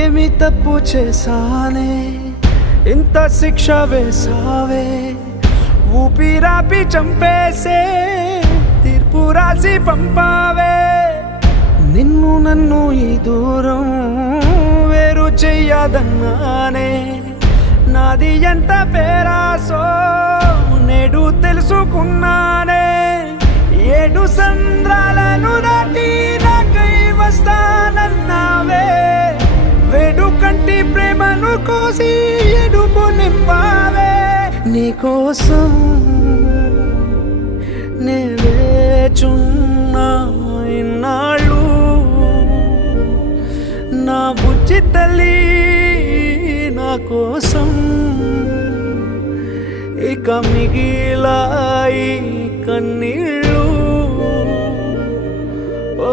ఏమి తప్పు చేశానే ఇంత శిక్ష వేసావే ఊపిరాపి చంపేసే తీర్పు రాసి పంపావే నిన్ను నన్ను ఈ దూరం వేరు చెయ్యదన్నానే నాది ఎంత పేరాసో నేడు తెలుసుకున్నానే 7 సంద్రాలను దాటి నాకై వస్తానన్నావే వేడుకంటి ప్రేమను కోసి ఎడుపు నింపావే నీకోసం నే వేచున్నా ఇన్నాళ్ళు నా బుజ్జి తల్లి నా కోసం ఇక మిగిలాయి కన్నీళ్ళు ఓ